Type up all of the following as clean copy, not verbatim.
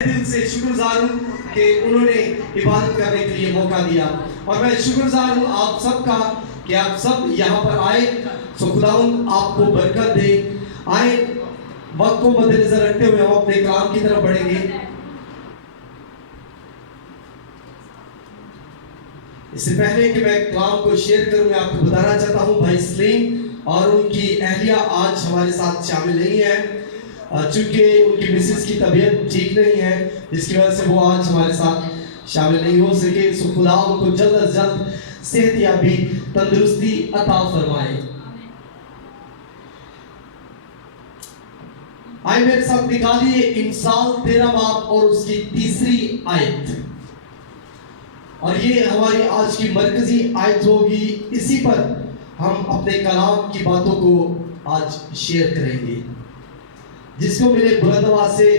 دل سے شکرگزار ہوں کہ انہوں نے عبادت کرنے کے لیے موقع دیا، اور میں شکرگزار ہوں آپ سب کا کہ آپ سب یہاں پر آئے. سو خداوند آپ کو برکت دے. آئے وقت کو مد نظر رکھتے ہوئے ہم اپنے کلام کی طرف بڑھیں گے. اس سے پہلے کہ میں کلام کو شیئر کروں، میں آپ کو بتانا چاہتا ہوں بھائی سلیم اور ان کی اہلیہ آج ہمارے ساتھ شامل نہیں ہے، چونکہ ان کی مسز کی طبیعت ٹھیک نہیں ہے، جس کی وجہ سے وہ آج ہمارے ساتھ شامل نہیں ہو سکے. سو خدا ان کو جلد از جلد صحت یابی، تندرستی عطا فرمائے. آئے میرے ساتھ نکالیے امثال 13 باب اور اس کی 3 آیت، اور یہ ہماری آج کی مرکزی آیت ہوگی. اسی پر ہم اپنے کلام کی باتوں کو آج شیئر کریں گے. جس کو ملے بلند آواز سے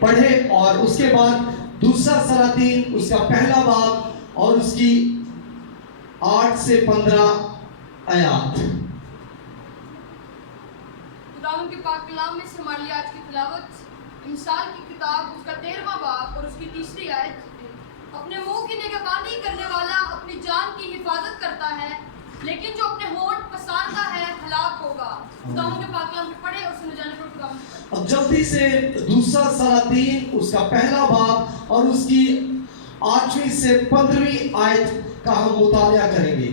پڑھے، اور اس کے بعد دوسرا سلاطین اس کا پہلا باب اور اس کی 8 سے 15 آیات. خداوند کے پاک کلام میں سے ہمارے لیے آج کی تلاوت امثال کی کتاب اس کا 13واں باب اور اس کی 3 آیت. اپنے منہ کی نگہبانی کرنے والا اپنی جان کی حفاظت کرتا ہے، لیکن جو اپنے ہونٹ پسارتا ہے ہلاک ہوگا. خداوند کے پاک کلام میں پڑھے اور سن جانے پر خداوند. اب جلدی سے دوسرا سلاطین اس کا پہلا باب اور اس کی 8ویں سے 15ویں آیت کا ہم مطالعہ کریں گے.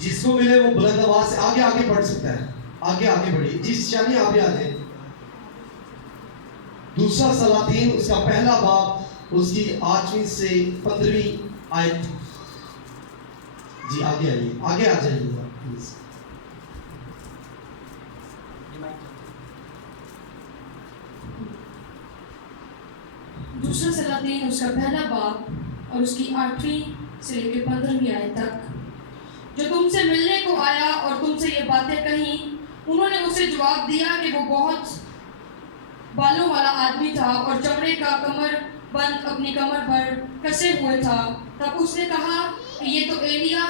جس کو ملے وہ بلند آواز سے آگے پڑھ سکتا ہے. آگے بڑھیے. جس شانی آگے آ جائیں. دوسرا سلاطین اس کا پہلا باب اس کی 8ویں سے 15ویں آیت. جی آگے آئیے، آگے آ جائیے پلیز. دوسرا سلاطین اس کا پہلا باب اور اس کی 8ویں سے لے کے 15ویں آیت تک. جو تم سے ملنے کو آیا اور تم سے یہ باتیں کہیں، انہوں نے اسے جواب دیا کہ وہ بہت بالوں والا آدمی تھا اور چمڑے کا کمر بند اپنی کمر پر کسے ہوئے تھا. تب اس نے کہا کہ یہ تو ایلیا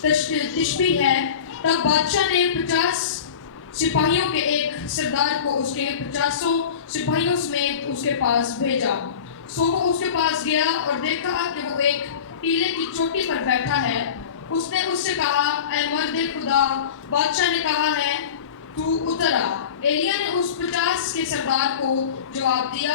تشبی ہے. تب بادشاہ نے 50 سپاہیوں کے ایک سردار کو اس کے 50 سپاہیوں سمیت اس کے پاس بھیجا. سو وہ اس کے پاس گیا اور دیکھا کہ وہ ایک ٹیلے کی چوٹی پر بیٹھا ہے. اس نے اس سے کہا، اے مرد خدا، بادشاہ نے کہا ہے تو اتر آ. ایلیا نے اس 50 کے سردار کو جواب دیا،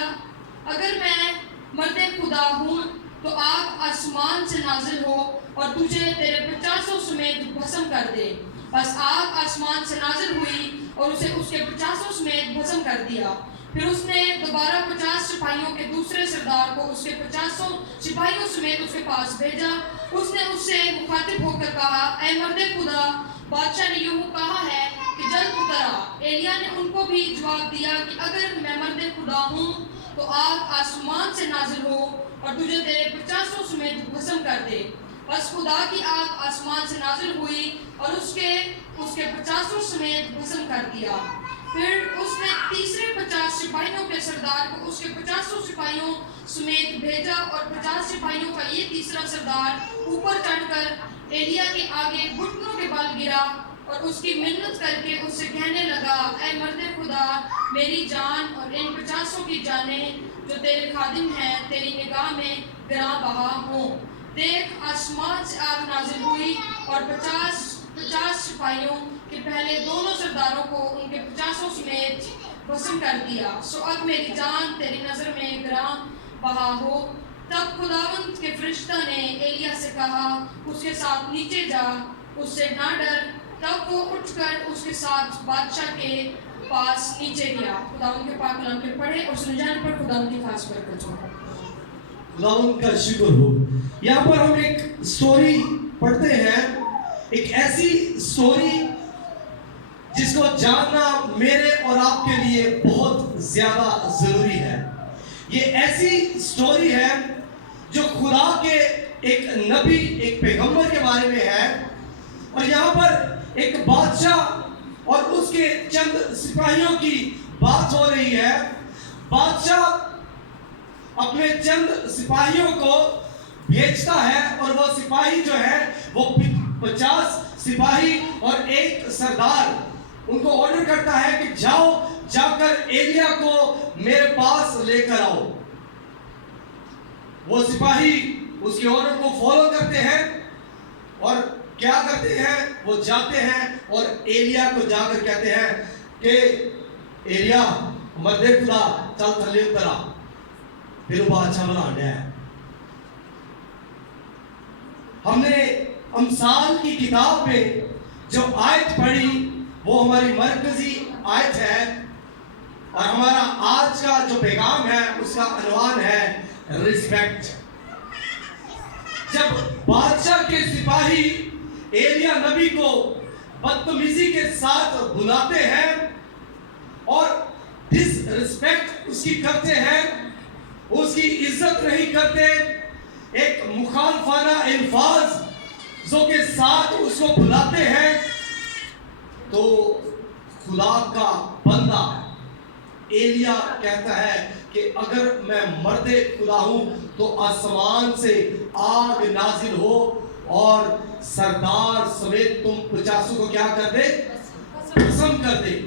اگر میں مرد خدا ہوں تو آگ آسمان سے نازل ہو اور تجھے تیرے 50 سمیت بھسم کر دے. بس آگ آسمان سے نازل ہوئی اور اسے اس کے 50 سمیت بھسم کر دیا. پھر اس نے دوبارہ 50 سپاہیوں کے دوسرے سردار کو اس کے 50 سپاہیوں سمیت اس کے پاس بھیجا. اس نے اس سے مخاطب ہو کر کہا، اے مرد خدا، بادشاہ نے یوں کہا ہے کہ جلد اتر آ. ایلیا نے ان کو بھی جواب دیا کہ اگر میں مرد خدا ہوں تو آگ آسمان سے نازل ہو اور تجھے تیرے 50 سمیت بھسم کر دے. بس خدا کی آگ آسمان سے نازل ہوئی اور اس کے 50 سمیت بھسم کر دیا. پھر اس نے تیسرے 50 سپاہیوں کے سردار کو اس کے 50 سپاہیوں سمیت بھیجا اور 50 سپاہیوں کا یہ تیسرا سردار اوپر چڑھ کر ایلیا کے آگے گھٹنوں کے بل گرا اور اس کی منت کر کے اس سے کہنے لگا، اے مرد خدا، میری جان اور ان 50 کی جانیں جو تیرے خادم ہیں تیری نگاہ میں گراں بہا ہوں. دیکھ، آسمان سے آگ نازل ہوئی اور 50 سپاہیوں کے پہلے دونوں سرداروں کو ان کے 50 سمیت بھسم کر دیا. سو اب میری جان تیری نظر میں گراں بہا ہو. تب خداوند کے فرشتہ نے ایلیا سے کہا، اس کے ساتھ نیچے جا، اس سے نہ ڈر. تب وہ اٹھ کر اس کے ساتھ بادشاہ کے پاس نیچے گیا. خداوند کے پاک کلام کے پڑھے اور سن جانے پر خداوند کی خاص برکت ہو. خداوند کا شکر ہو. یہاں پر ہم ایک سٹوری پڑھتے ہیں، ایک ایسی سٹوری جس کو جاننا میرے اور آپ کے لیے بہت زیادہ ضروری ہے. یہ ایسی سٹوری ہے جو خدا کے ایک نبی، ایک پیغمبر کے بارے میں ہے، اور یہاں پر ایک بادشاہ اور اس کے چند سپاہیوں کی بات ہو رہی ہے. بادشاہ اپنے چند سپاہیوں کو بھیجتا ہے اور وہ سپاہی جو ہے وہ 50 سپاہی اور ایک سردار ان کو آرڈر کرتا ہے کہ جاؤ جا کر ایلیا کو میرے پاس لے کر آؤ. وہ سپاہی اس کے آرڈر کو فالو کرتے ہیں اور کیا کرتے ہیں, وہ جاتے ہیں اور ایلیا کو جا کر کہتے ہیں کہ ایلیا مرد خدا چل تھلے اتر آ, پھر وہ بادشاہ بنا گیا ہے. ہم نے امثال کی کتاب میں جو آیت پڑھی وہ ہماری مرکزی آیت ہے اور ہمارا آج کا جو پیغام ہے اس کا عنوان ہے رسپیکٹ. جب بادشاہ کے سپاہی ایلیا نبی کو بدتمیزی کے ساتھ بلاتے ہیں اور ڈس رسپیکٹ اس کی کرتے ہیں, اس کی عزت نہیں کرتے, ایک مخالفانہ الفاظوں کے ساتھ اس کو بلاتے ہیں, تو خدا کا بندہ ایلیا کہتا ہے کہ اگر میں مرد خدا ہوں تو آسمان سے آگ نازل ہو اور سردار سمیت تم 50 کو کیا کر دے, بھسم کر دے.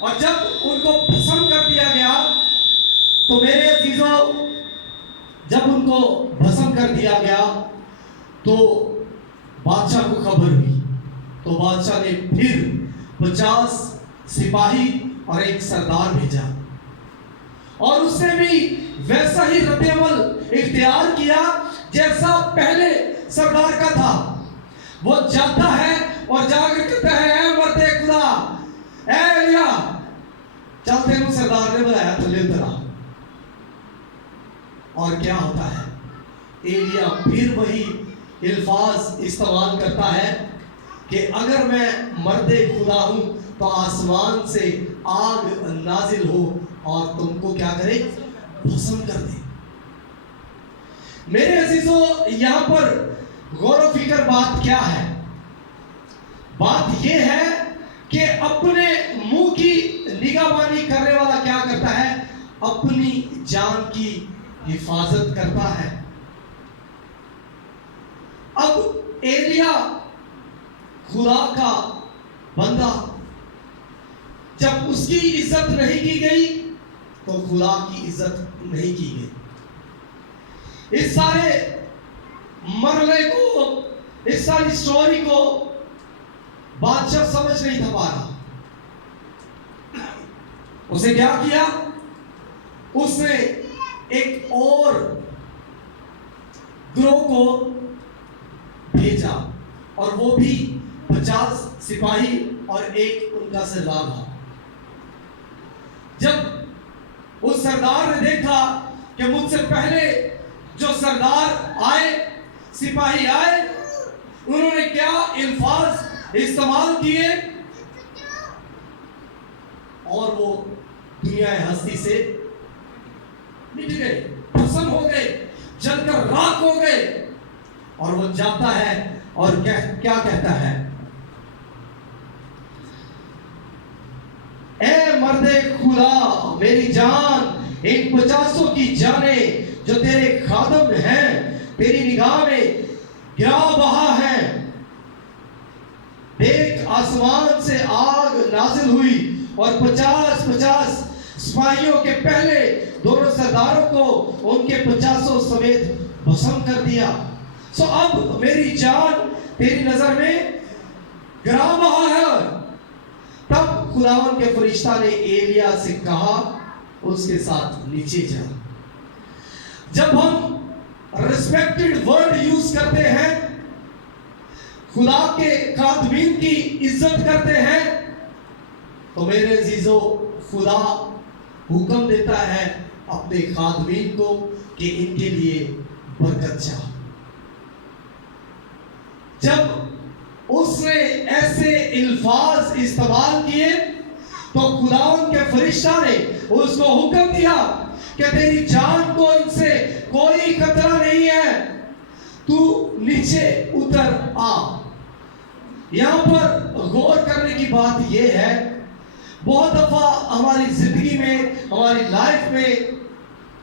اور جب ان کو بھسم کر دیا گیا تو میرے عزیزوں, جب ان کو بھسم کر دیا گیا تو بادشاہ کو خبر ہوئی, تو بادشاہ نے پھر 50 سپاہی اور ایک سردار بھیجا اور اس نے بھی ویسا ہی رد عمل اختیار کیا جیسا پہلے سردار کا تھا. وہ جاتا ہے اور جا کر کہتا ہے اے مرد خدا, اے ایلیا چل تیرے سردار نے بلایا تھلے اتر آ. اور کیا ہوتا ہے, ایلیا پھر وہی الفاظ استعمال کرتا ہے کہ اگر میں مرد خدا ہوں تو آسمان سے آگ نازل ہو اور تم کو کیا کرے, بھسم کر دے. میرے عزیزوں, یہاں پر غور و فکر بات کیا ہے؟ بات یہ ہے کہ اپنے منہ کی نگہبانی کرنے والا کیا کرتا ہے, اپنی جان کی حفاظت کرتا ہے. اب ایلیا خدا کا بندہ, جب اس کی عزت نہیں کی گئی تو خدا کی عزت نہیں کی گئی. اس سارے مرحلے کو, اس ساری سٹوری کو بادشاہ سمجھ نہیں تھا پا رہا. اسے کیا کیا, اس نے ایک اور گروہ کو بھیجا اور وہ بھی 50 سپاہی اور ایک ان کا سردار تھا. جب اس سردار نے دیکھا کہ مجھ سے پہلے جو سردار آئے, سپاہی آئے, انہوں نے کیا الفاظ استعمال کیے اور وہ دنیا ہستی سے مٹ گئے, بھسم ہو گئے, جل کر راکھ ہو گئے. اور وہ جاتا ہے اور کیا کہتا ہے, اے مرد خدا میری جان, ان 50 کی جانیں جو تیرے خادم ہیں تیری نگاہ میں گرا بہا ہیں. دیکھ آسمان سے آگ نازل ہوئی اور 50 سپاہیوں کے پہلے دونوں سرداروں کو ان کے 50 سمیت بھسم کر دیا. سو اب میری جان تیری نظر میں گرا بہا ہے. تب خداوند کے فرشتہ نے ایلیا سے کہا اس کے ساتھ نیچے جا. جب ہم ریسپیکٹڈ ورڈ یوز کرتے ہیں, خدا کے خادمین کی عزت کرتے ہیں, تو میرے عزیزو خدا حکم دیتا ہے اپنے خادمین کو کہ ان کے لیے برکت چاہ. جب اس نے ایسے الفاظ استعمال کیے تو خداوند کے فرشتہ نے اس کو حکم دیا کہ تیری جان کو ان سے کوئی خطرہ نہیں ہے, تو نیچے اتر آ. یہاں پر غور کرنے کی بات یہ ہے, بہت دفعہ ہماری زندگی میں, ہماری لائف میں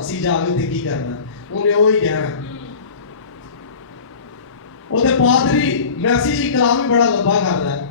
ਅਸੀਂ ਜਾ ਕੇ ਕੀ ਕਰਨਾ, ਉਹਨੇ ਉਹ ਹੀ ਕਹਿਣਾ। ਉਹਦੇ ਪਾਦਰੀ ਮੈਸੇਜ ਹੀ ਕਲਾਮ ਹੀ ਬੜਾ ਲੰਬਾ ਕਰਦਾ ਹੈ,